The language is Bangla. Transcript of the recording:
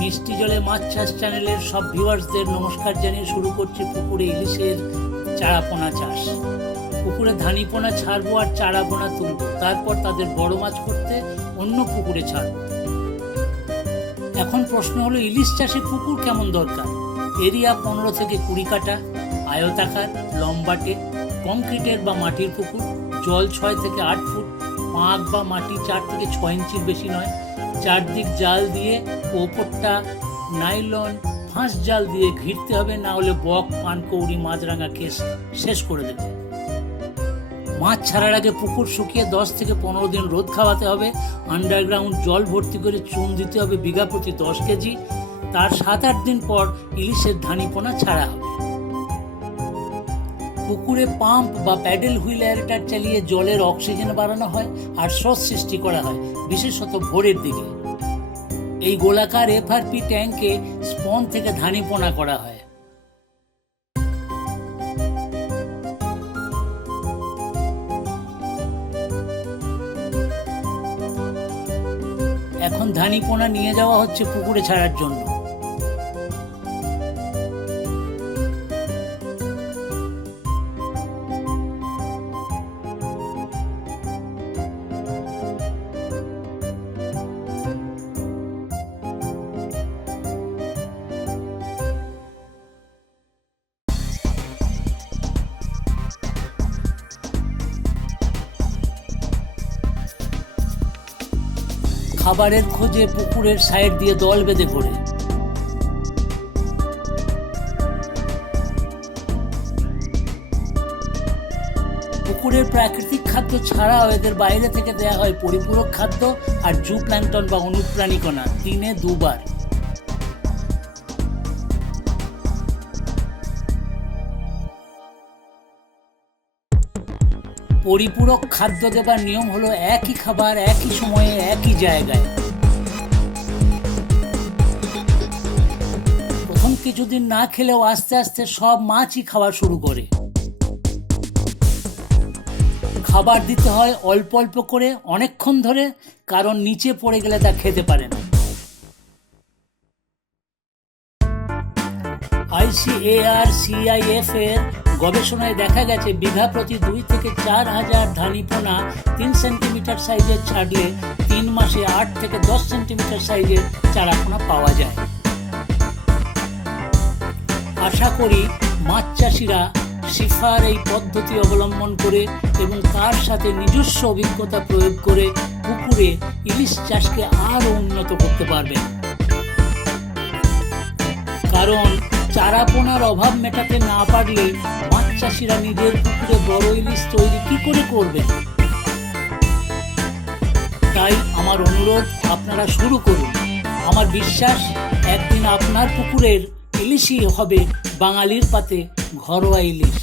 মিষ্টি জলে মাছ চাষ চ্যানেলের সব ভিউয়ার্সদের নমস্কার জানিয়ে শুরু করছি পুকুরে ইলিশের চারাপোনা চাষ। পুকুরে ধানিপোনা ছাড়বো আর চারাপোনা তুলবো, তারপর তাদের বড় মাছ করতে অন্য পুকুরে ছাড়বো। এখন প্রশ্ন হলো, ইলিশ চাষে পুকুর কেমন দরকার? এরিয়া 15 থেকে 20 কাঠা, আয়তাকার, লম্বাটে, কংক্রিটের বা মাটির পুকুর, জল 6 থেকে 8 ফুট, পাঁক বা মাটি 4 থেকে 6 ইঞ্চির বেশি নয়, চারদিক জাল দিয়ে ওপরটা নাইলন ফাঁস জাল দিয়ে ঘিরতে হবে, না হলে বক, পানকৌড়ি, মাছরাঙা কেস শেষ করে দেবে। মাছ ছাড়ার আগে পুকুর শুকিয়ে 10 থেকে 15 দিন রোদ খাওয়াতে হবে। আন্ডারগ্রাউন্ড জল ভর্তি করে চুন দিতে হবে বিঘা প্রতি 10 কেজি। তার 7-8 দিন পর ইলিশের ধানিপোনা ছাড়া হবে। পুকুরে পাম্প বা প্যাডেল হুইল অ্যারেটার চালিয়ে জলের অক্সিজেন বাড়ানো হয় আর স্রোত সৃষ্টি করা হয়, বিশেষত ভোরের দিকে। এই গোলাকার এফআরপি ট্যাঙ্কে স্পন থেকে ধানিপোনা করা হয়। এখন ধানিপোনা নিয়ে যাওয়া হচ্ছে পুকুরে ছাড়ার জন্য। খাবারের খোঁজে পুকুরের সাইড দিয়ে দল বেঁধে পড়ে। পুকুরের প্রাকৃতিক খাদ্য ছাড়াও এদের বাইরে থেকে দেয়া হয় পরিপূরক খাদ্য আর জুপ্ল্যাঙ্কটন বা অনুপ্রাণিকণা, দিনে 2 বার। পরিপূরক খাদ্য দেবার নিয়ম হলো একই খাবার একই সময়ে একই জায়গায়। প্রথম কিছুদিন না খেলেও আস্তে আস্তে সব মাছই খাওয়া শুরু করে। খাবার দিতে হয় অল্প অল্প করে, অনেকক্ষণ ধরে, কারণ নিচে পড়ে গেলে তা খেতে পারে না। ICAR-CIF এর গবেষণায় দেখা গেছে বিঘা প্রতি 2 থেকে 4 হাজার ধানিপোনা 3 সেন্টিমিটার সাইজের ছাড়লে 3 মাসে 8 থেকে 10 সেন্টিমিটার সাইজের চারাপোনা পাওয়া যায়। আশা করি মাছ চাষিরা শিফার এই পদ্ধতি অবলম্বন করে এবং তার সাথে নিজস্ব অভিজ্ঞতা প্রয়োগ করে পুকুরে ইলিশ চাষকে আরও উন্নত করতে পারবেন। কারণ চারাপোনার অভাব মেটাতে না পারলে মাছ চাষিরা নিজের পুকুরে বড় ইলিশ তৈরি কি করে করবেন? তাই আমার অনুরোধ, আপনারা শুরু করুন। আমার বিশ্বাস একদিন আপনার পুকুরের ইলিশই হবে বাঙালির পাতে ঘরোয়া ইলিশ।